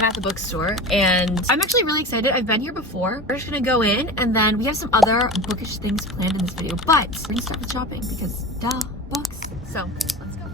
I'm at the bookstore and I'm actually really excited. I've been here before. We're just gonna go in and then we have some other bookish things planned in this video, but we're gonna start with shopping because duh, books. So let's go.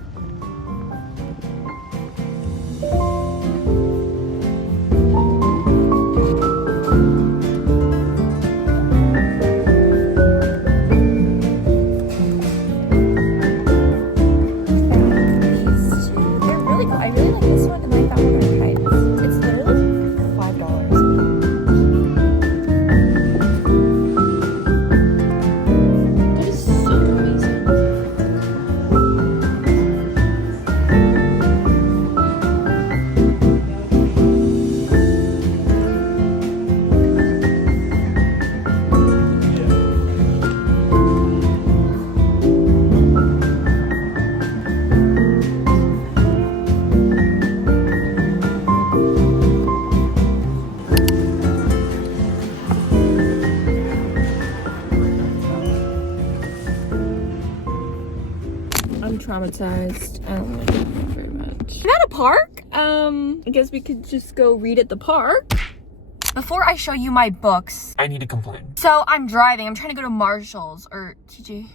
I'm traumatized. I don't like it very much. I'm at a park. I guess we could just go read at the park. Before I show you my books, I need to complain. So I'm driving. I'm trying to go to Marshall's or TJ.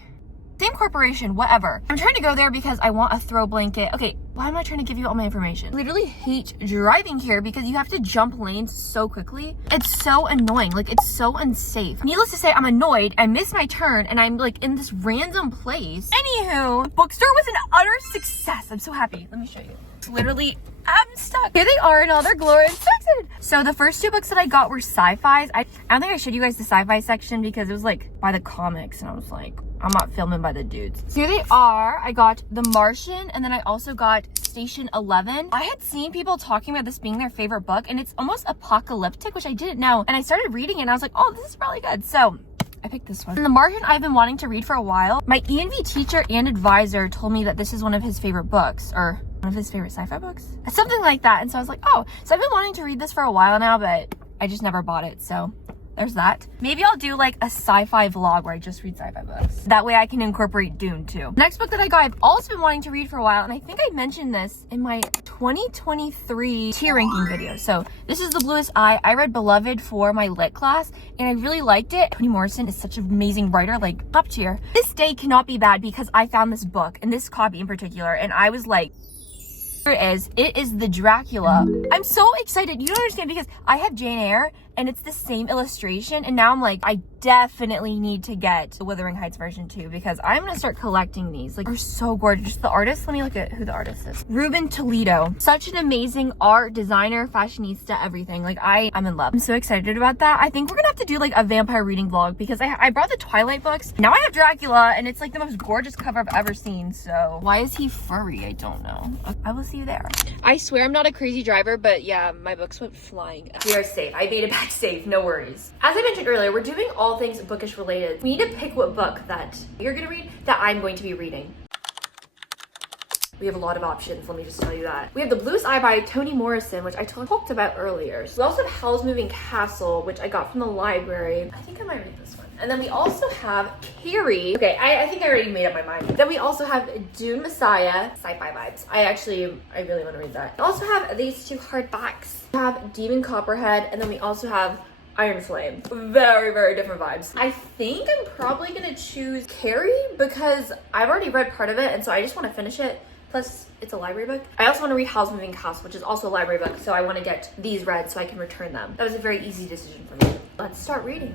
Same corporation, whatever. I'm trying to go there because I want a throw blanket. Okay, why am I trying to give you all my information? I literally hate driving here because you have to jump lanes so quickly. It's so annoying. Like, it's so unsafe. Needless to say, I'm annoyed. I missed my turn and I'm like in this random place. Anywho, bookstore was an utter success. I'm so happy. Let me show you. Literally, I'm stuck. Here they are in all their glory. I'm so excited. So the first two books that I got were sci-fis. I don't think I showed you guys the sci-fi section because it was like by the comics and I was like, I'm not filming by the dudes. So here they are. I got The Martian and then I also got Station 11. I had seen people talking about this being their favorite book and it's almost apocalyptic, which I didn't know. And I started reading it and I was like, oh, this is probably good. So I picked this one. And The Martian I've been wanting to read for a while. My ENV teacher and advisor told me that this is one of his favorite books, or one of his favorite sci-fi books. Something like that. And so I was like, oh, so I've been wanting to read this for a while now, but I just never bought it. So there's that. Maybe I'll do like a sci-fi vlog where I just read sci-fi books. That way I can incorporate Dune too. Next book that I got, I've also been wanting to read for a while, and I think I mentioned this in my 2023 tier ranking video. So this is The Bluest Eye. I read Beloved for my lit class, and I really liked it. Toni Morrison is such an amazing writer, like top tier. This day cannot be bad because I found this book, and this copy in particular, and I was like, here it is. It is the Dracula. I'm so excited. You don't understand because I have Jane Eyre and it's the same illustration. And now I'm like, I definitely need to get the Wuthering Heights version too because I'm going to start collecting these. Like, they're so gorgeous. The artist, let me look at who the artist is. Ruben Toledo. Such an amazing art designer, fashionista, everything. Like, I'm in love. I'm so excited about that. I think we're going to have to do like a vampire reading vlog because I brought the Twilight books. Now I have Dracula and it's like the most gorgeous cover I've ever seen. So why is he furry? I don't know. I will see you there. I swear I'm not a crazy driver, but yeah, my books went flying. We are safe. I made it back safe. No worries. As I mentioned earlier, we're doing all things bookish related. We need to pick what book that you're gonna read that I'm going to be reading. We have a lot of options, let me just tell you that. We have The Bluest Eye by Toni Morrison, which I talked about earlier. We also have Howl's Moving Castle, which I got from the library. I think I might read this one. And then we also have Carrie. Okay, I think I already made up my mind. Then we also have Dune Messiah, sci-fi vibes. I really want to read that. We also have these two hardbacks. We have Demon Copperhead, and then we also have Iron Flame. Very, very different vibes. I think I'm probably gonna choose Carrie because I've already read part of it, and so I just want to finish it. Plus, it's a library book. I also want to read Howl's Moving Castle, which is also a library book, so I want to get these read so I can return them. That was a very easy decision for me. Let's start reading.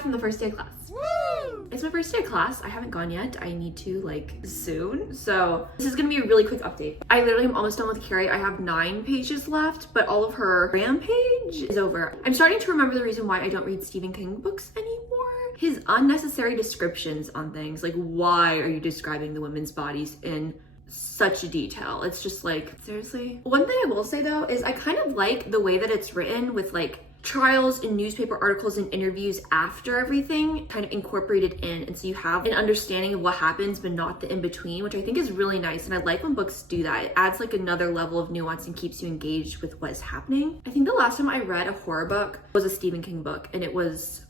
From the first day of class. Woo! It's my first day of class. I haven't gone yet. I need to like soon. So this is gonna be a really quick update. I literally am almost done with Carrie. I have 9 pages left, but all of her rampage is over. I'm starting to remember the reason why I don't read Stephen King books anymore. His unnecessary descriptions on things. Like, why are you describing the women's bodies in such detail? It's just like, seriously? One thing I will say though is I kind of like the way that it's written with like trials and newspaper articles and interviews after everything kind of incorporated in, and so you have an understanding of what happens but not the in-between, which I think is really nice. And I like when books do that. It adds like another level of nuance and keeps you engaged with what is happening. I think the last time I read a horror book was a Stephen King book, and it was,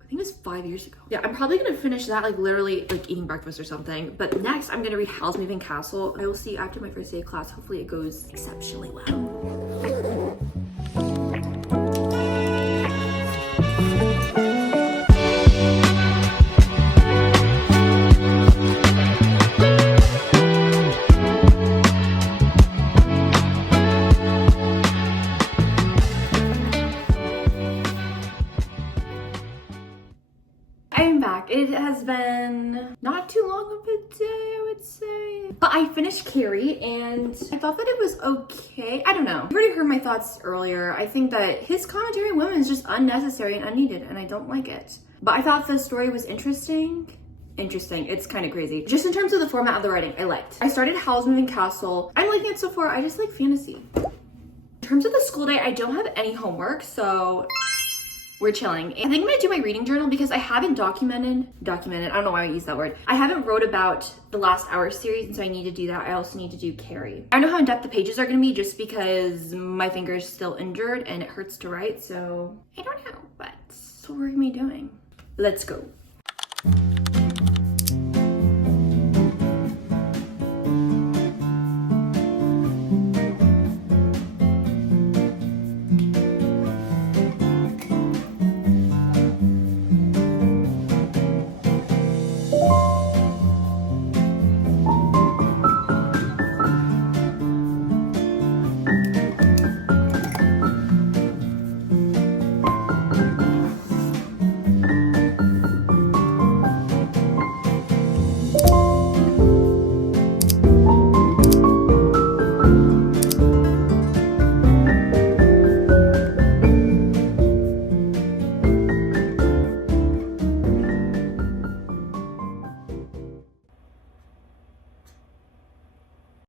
I think it was 5 years ago. Yeah, I'm probably gonna finish that like literally like eating breakfast or something. But next I'm gonna read Howl's Moving Castle. I will see you after my first day of class. Hopefully it goes exceptionally well. I'm back. It has been not too long of a day, I would say. But I finished Carrie and I thought that it was okay. I don't know. You already heard my thoughts earlier. I think that his commentary on women is just unnecessary and unneeded, and I don't like it. But I thought the story was interesting. It's kind of crazy. Just in terms of the format of the writing, I liked. I started Howl's Moving Castle. I'm liking it so far. I just like fantasy. In terms of the school day, I don't have any homework, so we're chilling. I think I'm gonna do my reading journal because I haven't documented, I don't know why I use that word. I haven't wrote about the Last Hour series, and so I need to do that. I also need to do Carrie. I don't know how in depth the pages are gonna be just because my finger's still injured and it hurts to write, so I don't know, but that's what we're gonna be doing. Let's go.